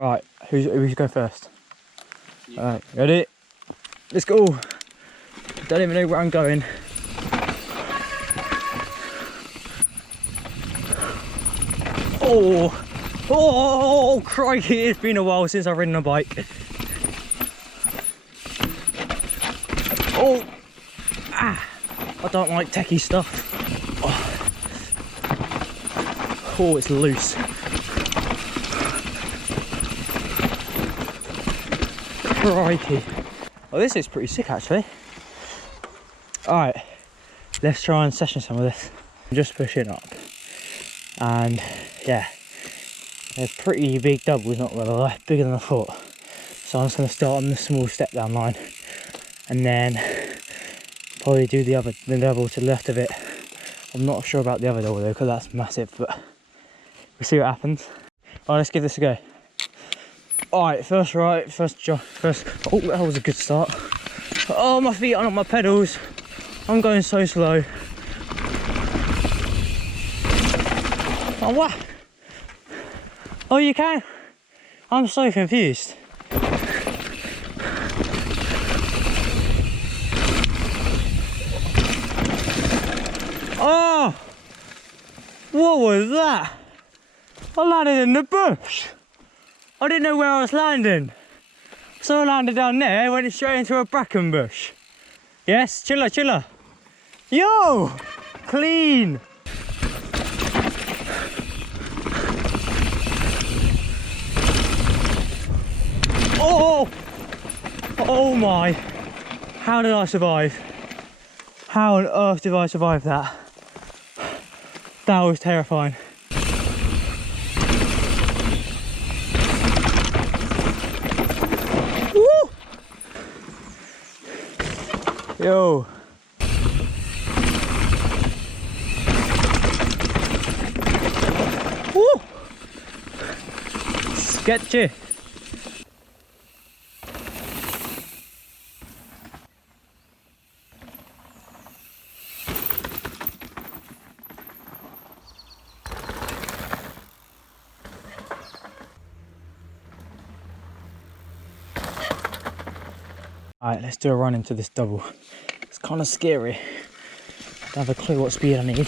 Right, who's going first? Alright, ready? Let's go! Don't even know where I'm going. Oh, crikey, it's been a while since I've ridden a bike. I don't like techie stuff. Oh, it's loose. Crikey. Oh, this is pretty sick actually. Alright, let's try and session some of this. I'm just pushing up. And yeah, they're pretty big doubles, not gonna lie, bigger than I thought. So I'm just gonna start on the small step down line and then probably do the double to the left of it. I'm not sure about the other double though, because that's massive, but we'll see what happens. Alright, let's give this a go. Alright, first oh, that was a good start. Oh, my feet are on my pedals. I'm going so slow. Oh, what? Oh, you can? I'm so confused. Oh! What was that? I landed in the bush. I didn't know where I was landing. So I landed down there, went straight into a bracken bush. Yes, chiller. Yo! Clean! Oh my! How did I survive? How on earth did I survive that? That was terrifying. Woo! Yo! Woo! Sketchy! Alright, let's do a run into this double. It's kind of scary. I don't have a clue what speed I need. I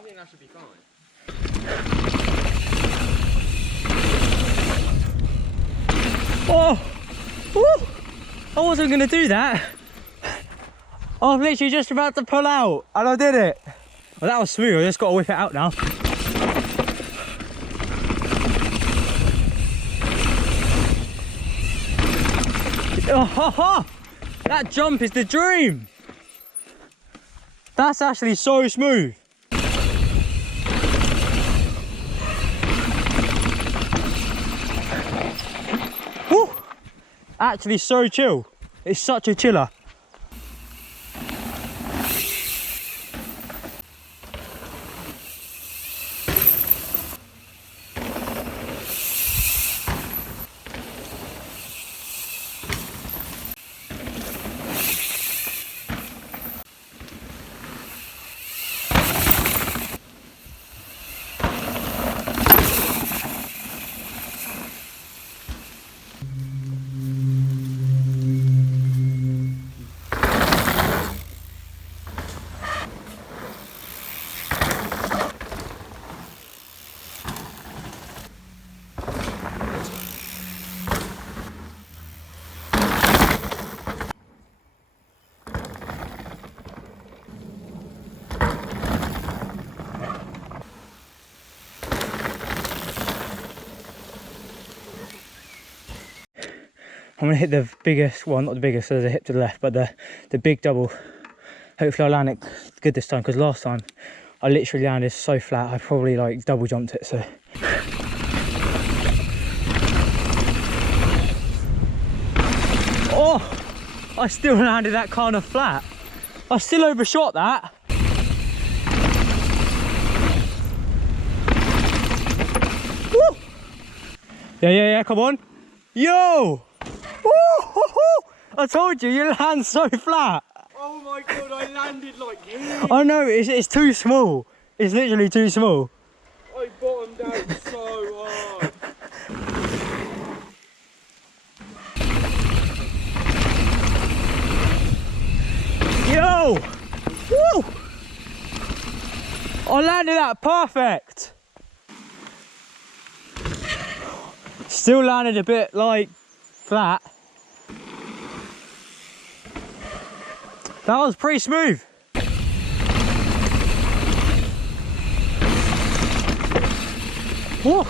think that should be fine. Oh! Woo! I wasn't going to do that. I was literally just about to pull out and I did it. Well, that was smooth. I just got to whip it out now. Oh, ha, ha. That jump is the dream. That's actually so smooth. Woo. Actually so chill. It's such a chiller. I'm gonna hit the biggest, well not the biggest, so there's a hip to the left, but the big double. Hopefully I land it good this time, because last time I literally landed so flat, I probably like double jumped it, so. Oh, I still landed that kind of flat. I still overshot that. Woo! Yeah, come on. Yo! I told you, you land so flat. Oh my god, I landed like here. I know, it's too small. It's literally too small. I bottomed out so hard. Yo! Woo! I landed that perfect. Still landed a bit like flat. That was pretty smooth. Whoa.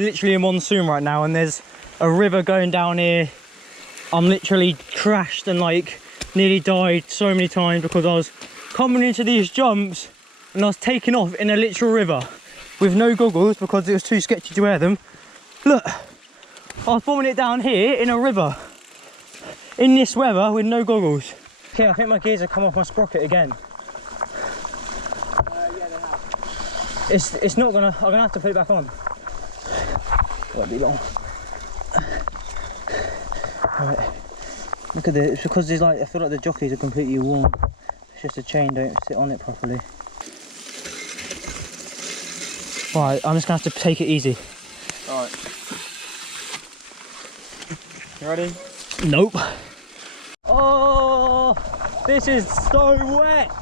Literally a monsoon right now, and there's a river going down here. I'm literally crashed and like nearly died so many times because I was coming into these jumps and I was taking off in a literal river with no goggles because it was too sketchy to wear them. Look, I was bombing it down here in a river in this weather with no goggles. Okay, I think my gears have come off my sprocket again. Yeah, they have. It's not gonna, I'm gonna have to put it back on. Won't be long. Right. Look at this. It's because there's like, I feel like the jockeys are completely worn. It's just a chain, don't sit on it properly. Right, I'm just gonna have to take it easy. Alright. You ready? Nope. Oh, this is so wet.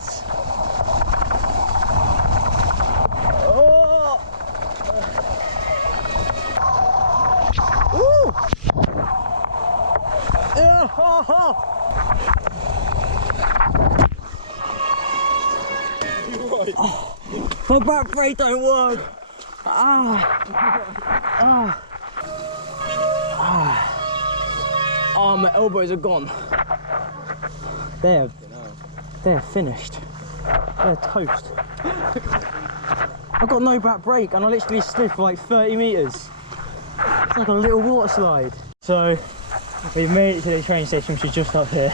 Oh, my back brake don't work. Oh, my elbows are gone. They're finished. They're toast. I've got no back brake and I literally slid for like 30 metres. It's like a little water slide. So we've made it to the train station, which is just up here.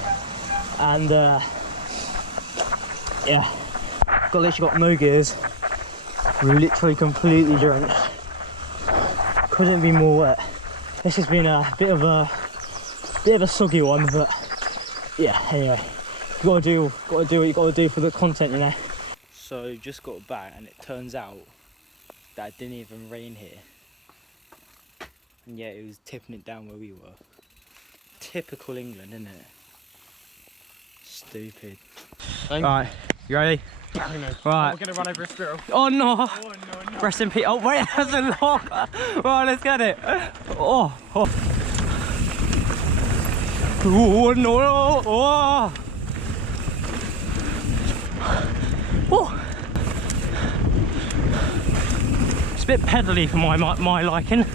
And yeah, literally got no gears. We're literally completely drenched. Couldn't be more wet. This has been a bit of a soggy one, but yeah, anyway. You gotta do what you gotta do for the content, you know. So just got back and it turns out that it didn't even rain here. And yeah, it was tipping it down where we were. Typical England, isn't it? Stupid. Right, you ready? Right. We're gonna run over a squirrel. Oh no! Oh no, no. Rest in peace. Oh wait, that's a lock. Right, let's get it. Oh, oh. Oh no! Oh. Oh. It's a bit pedally for my liking.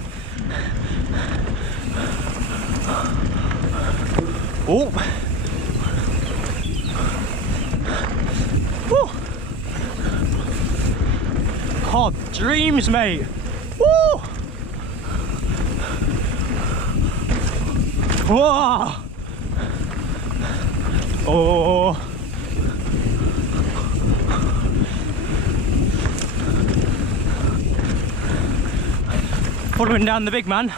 Oh. Woo. Oh, dreams, mate. Woo. Whoa. Oh. Following down the big man.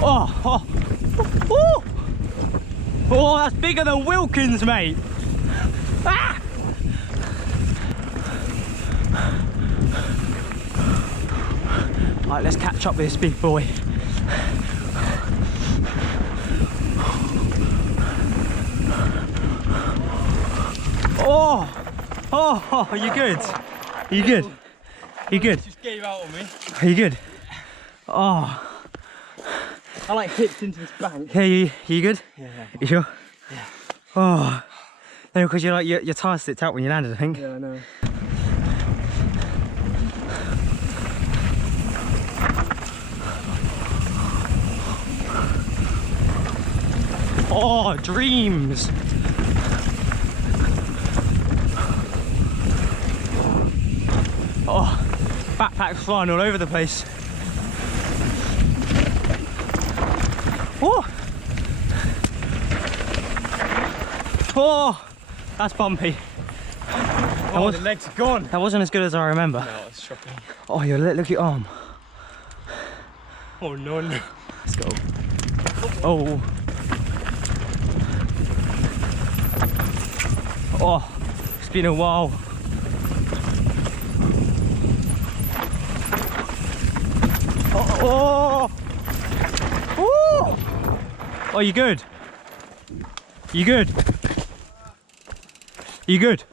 Oh, oh, oh, oh, that's bigger than Wilkins, mate. Ah! Right, let's catch up with this big boy. Oh, oh, you good? You good? You good? Just gave out on me. Are you good? Oh, I like hipped into this bank. Yeah, you good? Yeah. You sure? Yeah. Oh, no, because you're like your tire slipped out when you landed, I think. Yeah, I know. Oh, dreams! Oh, backpacks flying all over the place. Oh! Oh! That's bumpy. Oh, the legs are gone. That wasn't as good as I remember. No, it's shocking. Oh, look at your arm. Oh, no. Let's go. Oh. Oh, it's been a while. Oh, oh, oh. Oh, you good? You good? You good?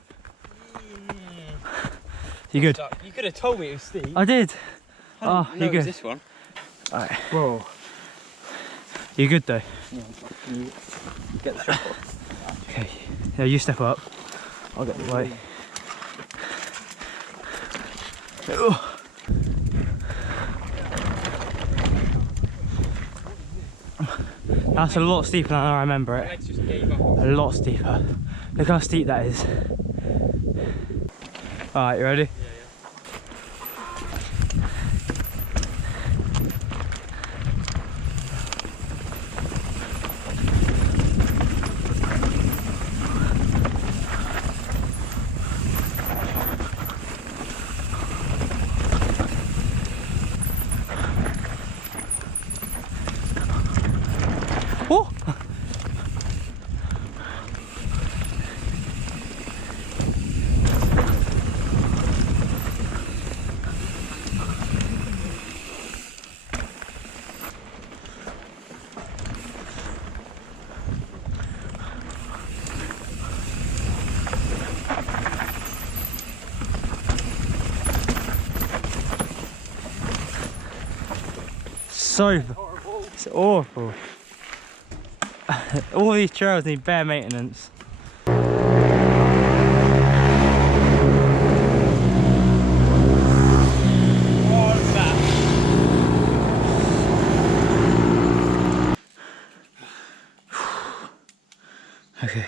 You good? You could have told me it was steep. I did. Oh, No, you good? this one. Alright. Whoa. You good though? Yeah, can you get the strap off? Okay. Yeah, you step up. I'll get the way. Oh. That's a lot steeper than I remember it. Legs just gave up. A lot steeper. Look how steep that is. Alright, you ready? Yeah. Oh! So it's awful. All these trails need bare maintenance. Okay.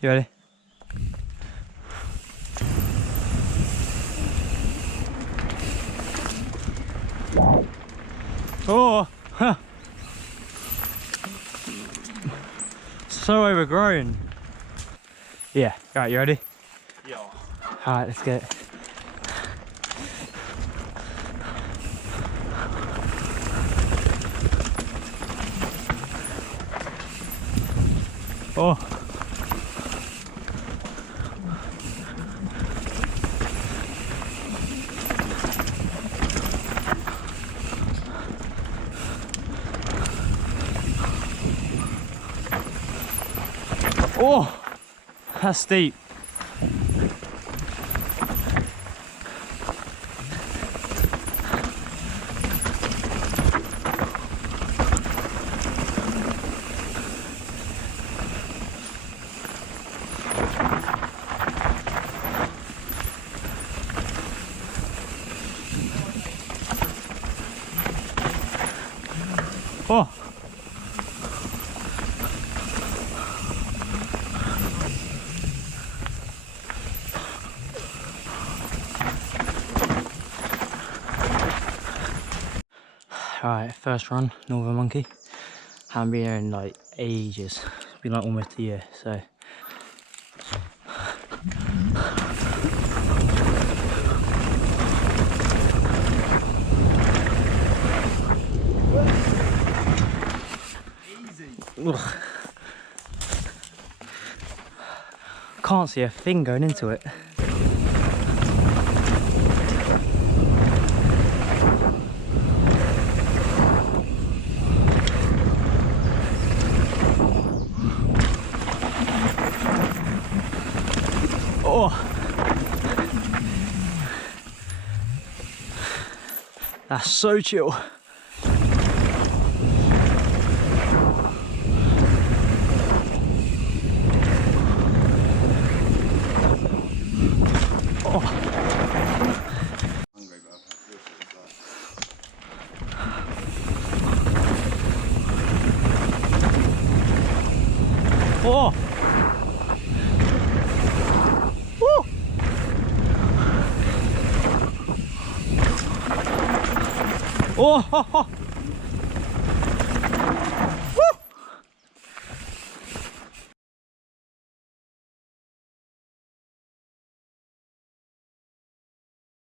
You ready? Oh, huh. So overgrown. Yeah, right, you ready? Yeah. Alright, let's get it. Oh. Oh, that's steep. Oh. Alright, first run, Northern Monkey. Haven't been here in like ages. It's been like almost a year, so. Easy. Ugh. Can't see a thing going into it. Oh. That's so chill. Oh! Woo! Oh!